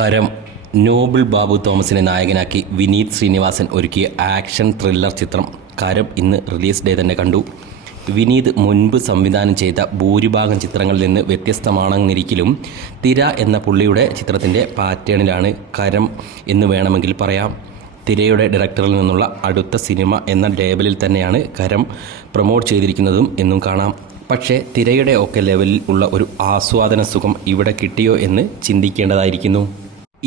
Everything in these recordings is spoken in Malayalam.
കരം നോബിൾ ബാബു തോമസിനെ നായകനാക്കി വിനീത് ശ്രീനിവാസൻ ഒരുക്കിയ ആക്ഷൻ ത്രില്ലർ ചിത്രം കരം ഇന്ന് റിലീസ് ഡേ തന്നെ കണ്ടു. വിനീത് മുൻപ് സംവിധാനം ചെയ്ത ഭൂരിഭാഗം ചിത്രങ്ങളിൽ നിന്ന് വ്യത്യസ്തമാണെന്നിരിക്കലും തിര എന്ന പുള്ളിയുടെ ചിത്രത്തിൻ്റെ പാറ്റേണിലാണ് കരം എന്ന് വേണമെങ്കിൽ പറയാം. തിരയുടെ ഡയറക്ടറിൽ നിന്നുള്ള അടുത്ത സിനിമ എന്ന ലേബലിൽ തന്നെയാണ് കരം പ്രൊമോട്ട് ചെയ്തിരിക്കുന്നതും എന്നും കാണാം. പക്ഷേ തിരയുടെ ഒക്കെ ലെവലിൽ ഉള്ള ഒരു ആസ്വാദന സുഖം ഇവിടെ കിട്ടിയോ എന്ന് ചിന്തിക്കേണ്ടതായിരിക്കുന്നു.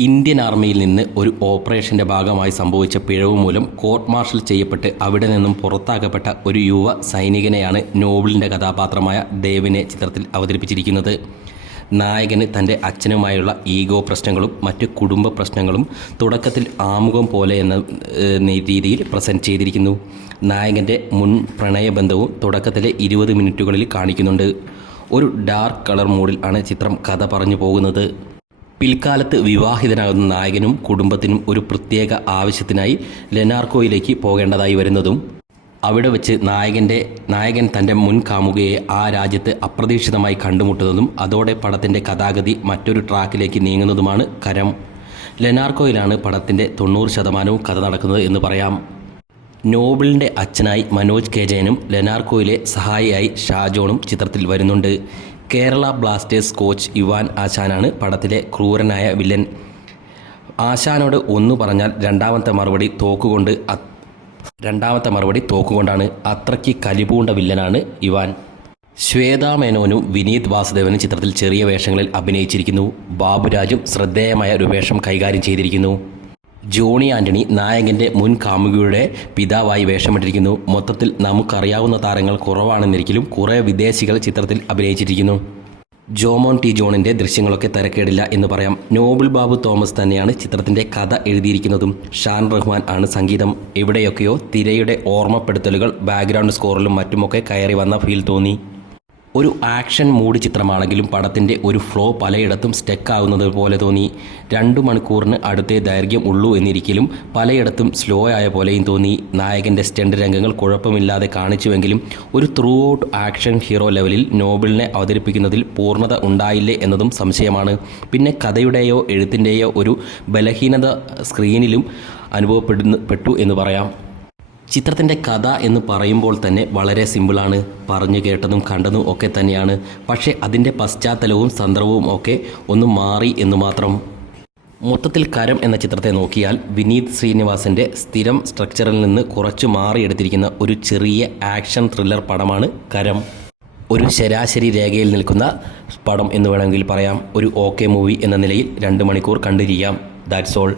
ഇന്ത്യൻ ആർമിയിൽ നിന്ന് ഒരു ഓപ്പറേഷൻ്റെ ഭാഗമായി സംഭവിച്ച പിഴവ് മൂലം കോർട്ട് മാർഷൽ ചെയ്യപ്പെട്ട് അവിടെ നിന്നും പുറത്താക്കപ്പെട്ട ഒരു യുവ സൈനികനെയാണ് നോബിളിൻ്റെ കഥാപാത്രമായ ദേവിനെ ചിത്രത്തിൽ അവതരിപ്പിച്ചിരിക്കുന്നത്. നായകന് തൻ്റെ അച്ഛനുമായുള്ള ഈഗോ പ്രശ്നങ്ങളും മറ്റ് കുടുംബ പ്രശ്നങ്ങളും തുടക്കത്തിൽ ആമുഖം പോലെ എന്ന രീതിയിൽ പ്രസൻറ്റ് ചെയ്തിരിക്കുന്നു. നായകൻ്റെ മുൻ പ്രണയബന്ധവും തുടക്കത്തിലെ 20 മിനിറ്റുകളിൽ കാണിക്കുന്നുണ്ട്. ഒരു ഡാർക്ക് കളർ മൂഡിൽ ആണ് ചിത്രം കഥ പറഞ്ഞു പോകുന്നത്. പിൽക്കാലത്ത് വിവാഹിതനാകുന്ന നായകനും കുടുംബത്തിനും ഒരു പ്രത്യേക ആവശ്യത്തിനായി ലെനാർക്കോയിലേക്ക് പോകേണ്ടതായി വരുന്നതും അവിടെ വെച്ച് നായകൻ തൻ്റെ മുൻ കാമുകയെ ആ രാജ്യത്ത് അപ്രതീക്ഷിതമായി കണ്ടുമുട്ടുന്നതും അതോടെ പടത്തിൻ്റെ കഥാഗതി മറ്റൊരു ട്രാക്കിലേക്ക് നീങ്ങുന്നതുമാണ് കരം. ലെനാർക്കോയിലാണ് പടത്തിൻ്റെ 90% കഥ നടക്കുന്നത് എന്ന് പറയാം. നോബിളിൻ്റെ അച്ഛനായി മനോജ് കെ ജയനും ലെനാർക്കോയിലെ സഹായിയായി ഷാജോണും ചിത്രത്തിൽ വരുന്നുണ്ട്. കേരള ബ്ലാസ്റ്റേഴ്സ് കോച്ച് ഇവാൻ ആശാനാണ് പടത്തിലെ ക്രൂരനായ വില്ലൻ. ആശാനോട് ഒന്ന് പറഞ്ഞാൽ രണ്ടാമത്തെ മറുപടി തോക്കുകൊണ്ടാണ്. അത്രയ്ക്ക് കലിപൂണ്ട വില്ലനാണ് ഇവാൻ. ശ്വേതാ മേനോനും വിനീത് വാസുദേവനും ചിത്രത്തിൽ ചെറിയ വേഷങ്ങളിൽ അഭിനയിച്ചിരിക്കുന്നു. ബാബുരാജും ശ്രദ്ധേയമായ ഒരു വേഷം കൈകാര്യം ചെയ്തിരിക്കുന്നു. ജോണി ആൻ്റണി നായകൻ്റെ മുൻ കാമുകിയുടെ പിതാവായി വേഷമിട്ടിരിക്കുന്നു. മൊത്തത്തിൽ നമുക്കറിയാവുന്ന താരങ്ങൾ കുറവാണെന്നിരിക്കലും കുറേ വിദേശികൾ ചിത്രത്തിൽ അഭിനയിച്ചിരിക്കുന്നു. ജോമോൻ ടി ജോണിൻ്റെ ദൃശ്യങ്ങളൊക്കെ തരക്കേടില്ല എന്ന് പറയാം. നോബിൾ ബാബു തോമസ് തന്നെയാണ് ചിത്രത്തിൻ്റെ കഥ എഴുതിയിരിക്കുന്നതും. ഷാൻ റഹ്മാൻ ആണ് സംഗീതം. എവിടെയൊക്കെയോ തിരയുടെ ഓർമ്മപ്പെടുത്തലുകൾ ബാക്ക്ഗ്രൗണ്ട് സ്കോറിലും മറ്റുമൊക്കെ കയറി വന്ന ഫീൽ തോന്നി. ഒരു ആക്ഷൻ മൂഡ് ചിത്രമാണെങ്കിലും പടത്തിൻ്റെ ഒരു ഫ്ലോ പലയിടത്തും സ്റ്റക്കാവുന്നത് പോലെ തോന്നി. 2 മണിക്കൂറിന് അടുത്തേ ദൈർഘ്യം ഉള്ളൂ എന്നിരിക്കലും പലയിടത്തും സ്ലോ ആയ പോലെയും തോന്നി. നായകൻ്റെ സ്റ്റണ്ട് രംഗങ്ങൾ കുഴപ്പമില്ലാതെ കാണിച്ചുവെങ്കിലും ഒരു ത്രൂ ഔട്ട് ആക്ഷൻ ഹീറോ ലെവലിൽ നോബിളിനെ അവതരിപ്പിക്കുന്നതിൽ പൂർണ്ണത ഉണ്ടായില്ലേ എന്നതും സംശയമാണ്. പിന്നെ കഥയുടെയോ എഴുത്തിൻ്റെയോ ഒരു ബലഹീനത സ്ക്രീനിലും അനുഭവപ്പെട്ടു എന്ന് പറയാം. ചിത്രത്തിൻ്റെ കഥ എന്ന് പറയുമ്പോൾ തന്നെ വളരെ സിമ്പിളാണ്. പറഞ്ഞു കേട്ടതും കണ്ടതും ഒക്കെ തന്നെയാണ്. പക്ഷേ അതിൻ്റെ പശ്ചാത്തലവും തന്ത്രവും ഒക്കെ ഒന്ന് മാറി എന്ന് മാത്രം. മൊത്തത്തിൽ കരം എന്ന ചിത്രത്തെ നോക്കിയാൽ വിനീത് ശ്രീനിവാസൻ്റെ സ്ഥിരം സ്ട്രക്ചറിൽ നിന്ന് കുറച്ച് മാറിയെടുത്തിരിക്കുന്ന ഒരു ചെറിയ ആക്ഷൻ ത്രില്ലർ പടമാണ് കരം. ഒരു ശരാശരി രേഖയിൽ നിൽക്കുന്ന പടം എന്ന് വേണമെങ്കിൽ പറയാം. ഒരു ഓക്കെ മൂവി എന്ന നിലയിൽ 2 മണിക്കൂർ കണ്ടിരിക്കാം. That's all.